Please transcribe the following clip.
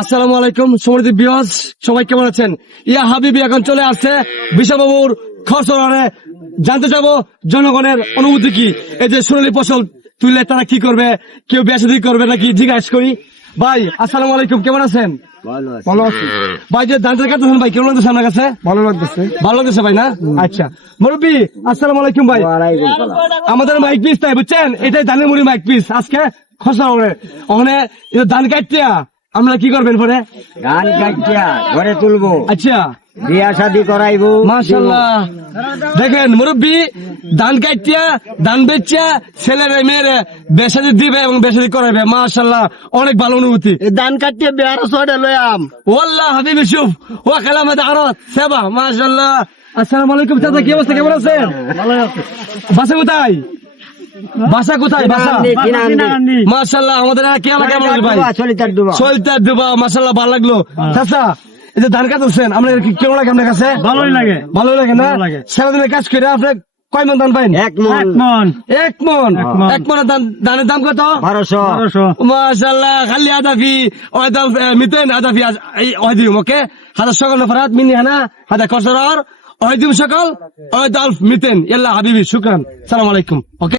আসসালামু আলাইকুম সমৃদ্ধ বিয়াস, সবাই কেমন আছেন? ইয়া হাবিবি এখন চলে আসছে বিশাবাবুর খরচরে। জানতে চাবো জনগণের অনুভূতি কি, এই যে সোনালী ফসল তুললে তারা কি করবে, কেউ বেসাদি করবে নাকি জিজ্ঞাসা করি। ভাই আসসালামু আলাইকুম, কেমন আছেন? ভালো আছি ভাই। যে ধানটা কাটতেছেন ভাই, কেমন লাগতেছে আপনার কাছে? ভালো লাগতেছে। ভালো লাগতেছে ভাই না? আচ্ছা মুরব্বী আসসালামু আলাইকুম ভাই। আমাদের মাইক পিস তাই বুঝছেন, এটাই ধানের মুড়ি মাইক পিস। আজকে খসড়া ওখানে ধান কাটতিয়া আমরা কি করবেন পরে? ধান কাটিয়া ঘরে তুলবো, আচ্ছা বিয়া শাদি করাইবো। মাশাআল্লাহ, দেখেন মুরব্বী ধান কাটিয়া ধান বেচিয়া ছেলেরা মেয়েরা বেসাদি দিবে এবং বেসাদি করাবে। মাশাআল্লাহ, অনেক ভালো অনুভূতি। ধান কাটিয়ে বিয়ার সরে লয়াম। ওয়াল্লাহ হাবিবি শুফ ও কালামাত আরাত সেবা। মাশাআল্লাহ। আসসালামু আলাইকুম চাচা, কি অবস্থা, কেমন আছেন? বাসা কোথায়? বাসা কোথায়? বাসা মাশাআল্লাহ। আমাদের কি এলাকা কেমন আছে ভাই? সলিতার দুবা। মাশাআল্লাহ, ভালো লাগলো। চাচা এই যে ধান কাটছেন আপনার কেমন লাগে? আপনার কাছে ভালোই লাগে। ভালোই লাগে না? সারাদিনের কাজ করে আপনি কয় মন ধান পাইন? এক মন। এক মন ধানের দাম কত? 1200। মাশাআল্লাহ। খালি আদাফি ওয়াদাফ মিতেন আদাফি ওয়াদিম ওকে হাদা সকাল নফরাত মিনি হানা হাদা খসরার ওয়াদিম সকাল ওয়াদাফ মিতেন। ইয়াল্লাহ হাবিবি শুকরান। সালাম আলাইকুম। ওকে।